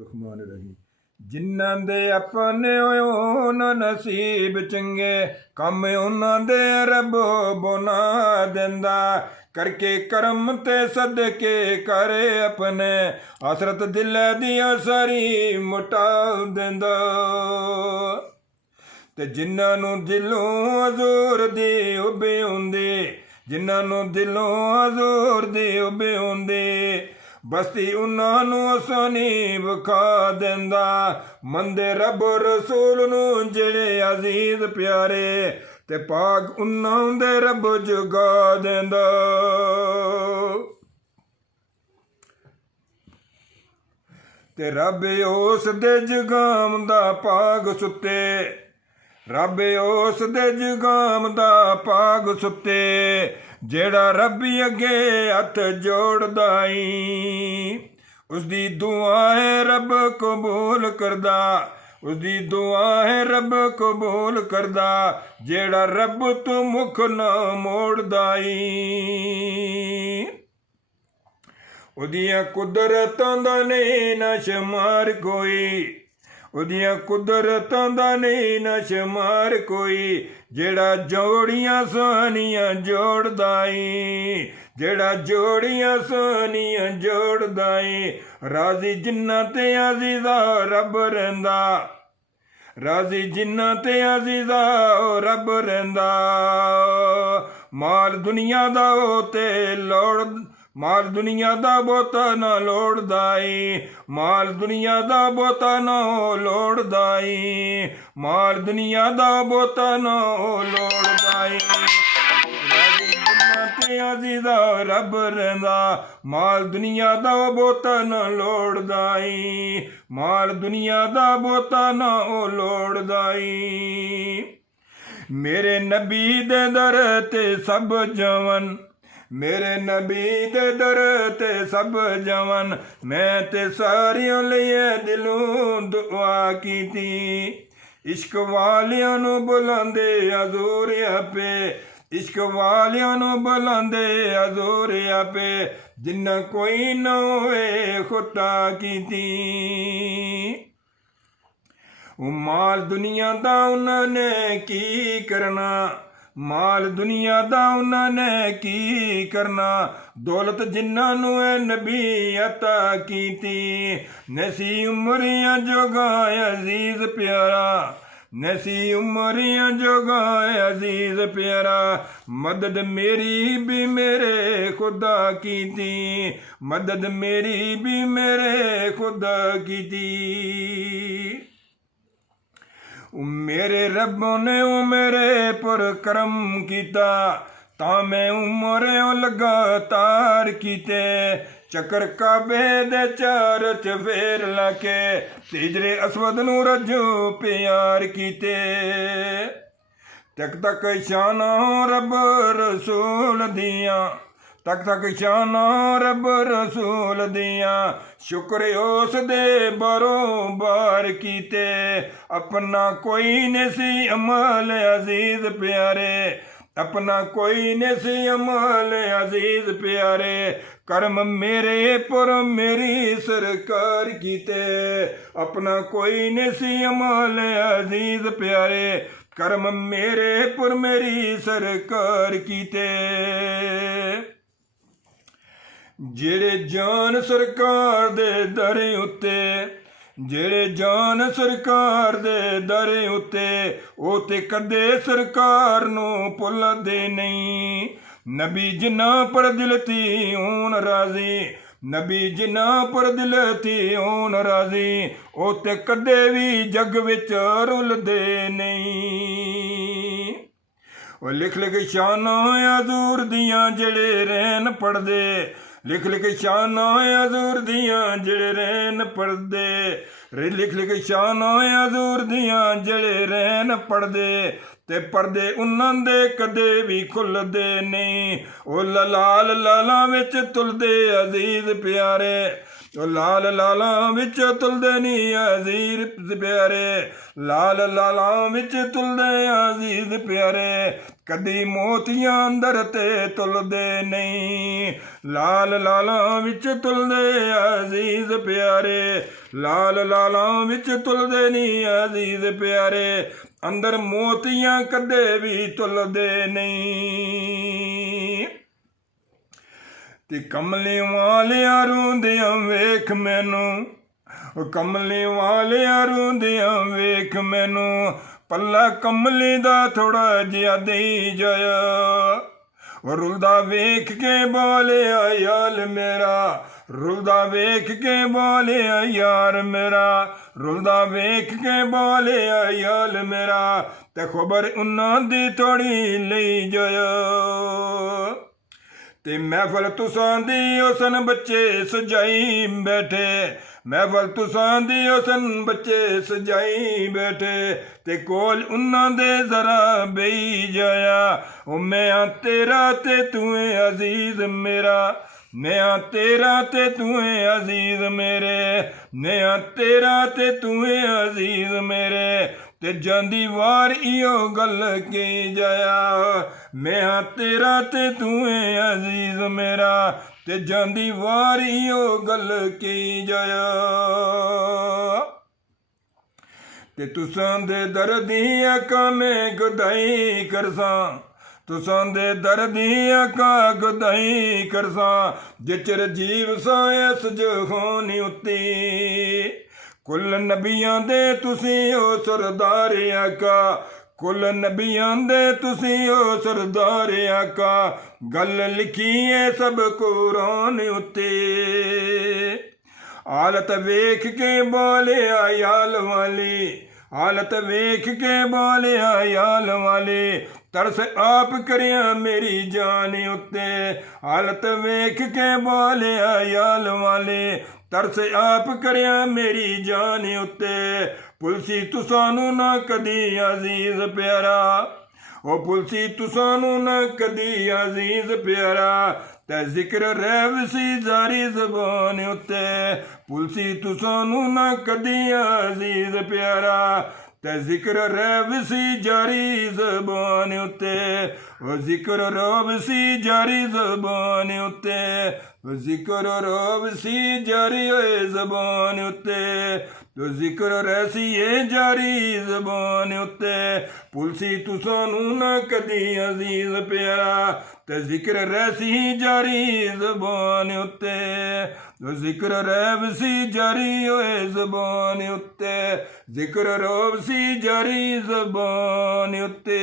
रहमान रहीम। जिन्हां दे अपने होण नसीब चंगे, कम उन्हां दे रब बुना देंदा। करके करम ते सदके करे अपने, हसरत दिल दियां सारी मुटा देंदा। ते जिन्हां नूं दिलों हजूर दी उबी हुंदी, जिन्हां नूं दिलों हजूर दी उबी हुंदी, बस्ती उन्हां नूं आसानी विखा देंदा। मंदे रब रसूल नूं जेड़े अजीज प्यारे, ते पाक उन्हां दे रब जगा देंदा। ते रब उस दे जगाम दा पाग सुते, रब उस दे जगाम दा पाग सुते, जेड़ा रब्बी अगे हथ जोड़दा ई। उसदी दुआएं रब कबूल करदा, उसदी दुआएं रब कबूल करदा, जेड़ा रब तो मुख ना मोड़दा ई। उदियां कुदरतां दा नहीं ना शुमार कोई, उदियां कुदरतां दा नहीं ना शुमार कोई, जेड़ा जोड़ियां सोहनियां जोड़दा ई, जेड़ा जोड़ियां सोहनियां जोड़दा ई। राजी जिन्ना ते अजीजा रब रहिंदा, राजी जिन्ना ते अजीजा रब रहिंदा। माल दुनिया दा ओ ते लोड़, माल दुनिया दा बहुता ना लोड़दा ई, माल दुनिया दा बहुता ना लोड़दा ई, माल दुनिया दा बहुता ना लोड़दा ई। अजीजा रब रहिंदा, माल दुनिया दा बहुता ना लोड़दा ई, माल दुनिया दा बहुता ना लोड़दा ई। मेरे नबी दे दर ते सब जवन, मेरे नबी दे दर ते सब जवन, मैं ते सारियां लिए दिलों दुआ कीती। इश्क वालियां नूं बुलांदे हजूर आपे, इश्क वालियां नूं बुलांदे हजूर आपे, जिन्ना कोई ना होवे खुदा कीती। माल दुनिया दा उन्हां ने की करना, माल दुनिया दा उन्हां ने की करना, दौलत जिन्हां नूं ऐ नबी अता कीती। नसी उमरियां जोगा अजीज प्यारा, नसी उमरियां जोगा अजीज प्यारा, मदद मेरी भी मेरे खुदा कीती, मदद मेरी भी मेरे खुदा कीती। मेरे रब ने मेरे पर करम कीता, तां मैं उमरों लगातार कीते। चक्कर काबे दे चार चफेर लाके, हिजरे असवद नूं रज्जो प्यार कीते। तक तक शाना रब रसूल दियां, तक तक शाना रब रसूल दियां, शुक्र उस दे बरोबार कीते। अपना कोई नसी अमल अजीज प्यारे, अपना कोई नसी अमल अजीज प्यारे, करम मेरे पर मेरी सरकार कीते। अपना कोई नसी अमल अजीज प्यारे, करम मेरे पर मेरी सरकार कीते। जेड़े जान सरकार दे दर उत्ते, जेड़े जान सरकार दे दर उत्ते, ओ ते कदे सरकार नूं भुलदे नहीं। नबी जिन्हां पर दिल ती होण राजी, नबी जिन्हां पर दिल ती होण राजी, ओ ते कदे भी जग विच रुलदे नहीं। ओ लिख लिख शानां हजूर दियां जेड़े रैन पढ़दे, लिख लिख शानां हजूर दियां जेड़े रैन पढ़दे, लिख लिख शानां हजूर दियां जेड़े रैन पढ़दे, ते पर्दे उन्हां दे कदे भी खुलदे नहीं। ओ लाल लालां विच तुलदे अजीज प्यारे, ਉਹ ਲਾਲ ਲਾਲਾਂ ਵਿੱਚ ਤੁਲਦੇ ਨੀ ਅਜ਼ੀਜ਼ ਪਿਆਰੇ, ਲਾਲ ਲਾਲਾਂ ਵਿੱਚ ਤੁਲਦੇ ਅਜ਼ੀਜ਼ ਪਿਆਰੇ, ਕਦੀ ਮੋਤੀਆਂ ਅੰਦਰ ਤੇ ਤੁਲਦੇ ਨਹੀਂ। ਲਾਲ ਲਾਲਾਂ ਵਿੱਚ ਤੁਲਦੇ ਅਜ਼ੀਜ਼ ਪਿਆਰੇ, ਲਾਲ ਲਾਲਾਂ ਵਿੱਚ ਤੁਲਦੇ ਨੀ ਅਜ਼ੀਜ਼ ਪਿਆਰੇ, ਅੰਦਰ ਮੋਤੀਆਂ ਕਦੇ ਵੀ ਤੁਲਦੇ ਨਹੀਂ। ਤੇ ਕਮਲੀ ਵਾਲਿਆਂ ਰੋਂਦਿਆਂ ਵੇਖ ਮੈਨੂੰ, ਉਹ ਕਮਲੀ ਵਾਲਿਆਂ ਰੋਂਦਿਆਂ ਵੇਖ ਮੈਨੂੰ, ਪੱਲਾ ਕਮਲੀ ਦਾ ਥੋੜਾ ਜਿਹਾ ਦੇਈ ਜਾਇਆ। ਉਹ ਰੁਲਦਾ ਵੇਖ ਕੇ ਬੋਲਿਆ ਯਾਰ ਮੇਰਾ, ਰੁਲਦਾ ਵੇਖ ਕੇ ਬੋਲਿਆ ਯਾਰ ਮੇਰਾ, ਰੁਲਦਾ ਵੇਖ ਕੇ ਬੋਲਿਆ ਯਾਰ ਮੇਰਾ, ਤੇ ਖਬਰ ਉਹਨਾਂ ਦੀ ਥੋੜੀ ਲਈ ਜਾਇਆ। ਤੇ ਮਹਿਫਲ ਤੁਸਾਂ ਦੀ ਉਸਨ ਬੱਚੇ ਸਜਾਈ ਬੈਠੇ, ਮਹਿਫਲ ਤੁਸਾਂ ਦੀ ਉਸਨ ਬੱਚੇ ਸਜਾਈ ਬੈਠੇ, ਤੇ ਕੋਲ ਉਹਨਾਂ ਦੇ ਜ਼ਰਾ ਬਈ ਜਾਇਆ। ਉਹ ਮੈਂ ਤੇਰਾ ਤੇ ਤੂੰ ਏ ਅਜ਼ੀਜ਼ ਮੇਰਾ, ਮੈਂ ਤੇਰਾ ਤੇ ਤੂੰ ਏ ਅਜ਼ੀਜ਼ ਮੇਰੇ, ਮੈਂ ਤੇਰਾ ਤੇ ਤੂੰ ਏ ਅਜ਼ੀਜ਼ ਮੇਰੇ, ਤੇ ਜਾਂਦੀ ਵਾਰ ਇਓ ਗੱਲ ਕੀ ਜਾਇਆ। ਮੈਂ ਤੇਰਾ ਤੇ ਤੂੰ ਏ ਅਜ਼ੀਜ਼ ਮੇਰਾ, ਤੇ ਜਾਂਦੀ ਵਾਰ ਇਓ ਗੱਲ ਕੀ ਜਾਇਆ। ਤੇ ਤੁਸਾਂ ਦੇ ਦਰ ਦੀ ਅੱਖਾਂ ਮੈਂ ਗਦਾਈ ਕਰਸਾਂ, ਤੁਸਾਂ ਦੇ ਦਰ ਦੀ ਅੱਖਾਂ ਗਦਾਈ ਕਰਸਾਂ, ਜੇ ਚਿਰਜੀਵ ਸਾਂ ਇਸ ਜਹਾਨ ਉੱਤੇ। ਕੁੱਲ ਨਬੀਆਂ ਦੇ ਤੁਸੀਂ ਓ ਸਰਦਾਰ ਆਕਾ, ਕੁੱਲ ਨਬੀਆਂ ਦੇ ਤੁਸੀਂ ਓ ਸਰਦਾਰ ਆਕਾ, ਗੱਲ ਲਿਖੀ ਏ ਸਭ ਕੁਰਾਨ ਉੱਤੇ। ਹਾਲਤ ਵੇਖ ਕੇ ਬੋਲਿਆ ਯਾਲ ਵਾਲੀ, ਹਾਲਤ ਵੇਖ ਕੇ ਬੋਲਿਆ ਯਾਲ ਵਾਲੀ, ਤਰਸ ਆਪ ਕਰਿਆ ਮੇਰੀ ਜਾਨ ਉੱਤੇ। ਹਾਲਤ ਵੇਖ ਕੇ ਬੋਲਿਆ ਯਾਲ ਵਾਲੀ, ਤਰਸ ਆਪ ਕਰਿਆ ਮੇਰੀ ਜਾਨ ਉੱਤੇ। ਪੁਲਸੀ ਤੁਸਾਂ ਨੂੰ ਨਾ ਕਦੀ ਅਜ਼ੀਜ਼ ਪਿਆਰਾ, ਉਹ ਪੁਲਸੀ ਤੁਸਾਂ ਨੂੰ ਨਾ ਕਦੀ ਅਜ਼ੀਜ਼ ਪਿਆਰਾ, ਤੇ ਜ਼ਿਕਰ ਰਹਿ ਸੀ ਜਾਰੀ ਜ਼ਬਾਨ ਉੱਤੇ। ਪੁਲਸੀ ਤੁਸਾਂ ਨੂੰ ਨਾ ਕਦੀ ਅਜ਼ੀਜ਼ ਪਿਆਰਾ, ਤੇ ਜ਼ਿਕਰ ਰਹਿ ਸੀ ਜਾਰੀ ਜ਼ਬਾਨ ਉੱਤੇ। ਉਹ ਜ਼ਿਕਰ ਰਹਿ ਸੀ ਜਾਰੀ ਜ਼ਬਾਨ ਉੱਤੇ, ਉਹ ਜ਼ਿਕਰ ਰਹਿ ਸੀ ਜਾਰੀ ਓਏ ਜ਼ਬਾਨ ਉੱਤੇ, ਤੋ ਜ਼ਿਕਰ ਰਹਿਸੀ ਏ ਜਾਰੀ ਜ਼ਬਾਨ ਉੱਤੇ। ਪੁਲਸੀ ਤੁਸਾਂ ਨੂੰ ਨਾ ਕਦੀ ਅਜ਼ੀਜ਼ ਪਿਆਰਾ, ਤੇ ਜ਼ਿਕਰ ਰਹਿਸੀ ਜਾਰੀ ਜ਼ਬਾਨ ਉੱਤੇ, ਤੋ ਜ਼ਿਕਰ ਰਹਿਸੀ ਜਾਰੀ ਓਏ ਜ਼ਬਾਨ ਉੱਤੇ, ਜ਼ਿਕਰ ਰਹਿਸੀ ਜਾਰੀ ਜ਼ਬਾਨ ਉੱਤੇ।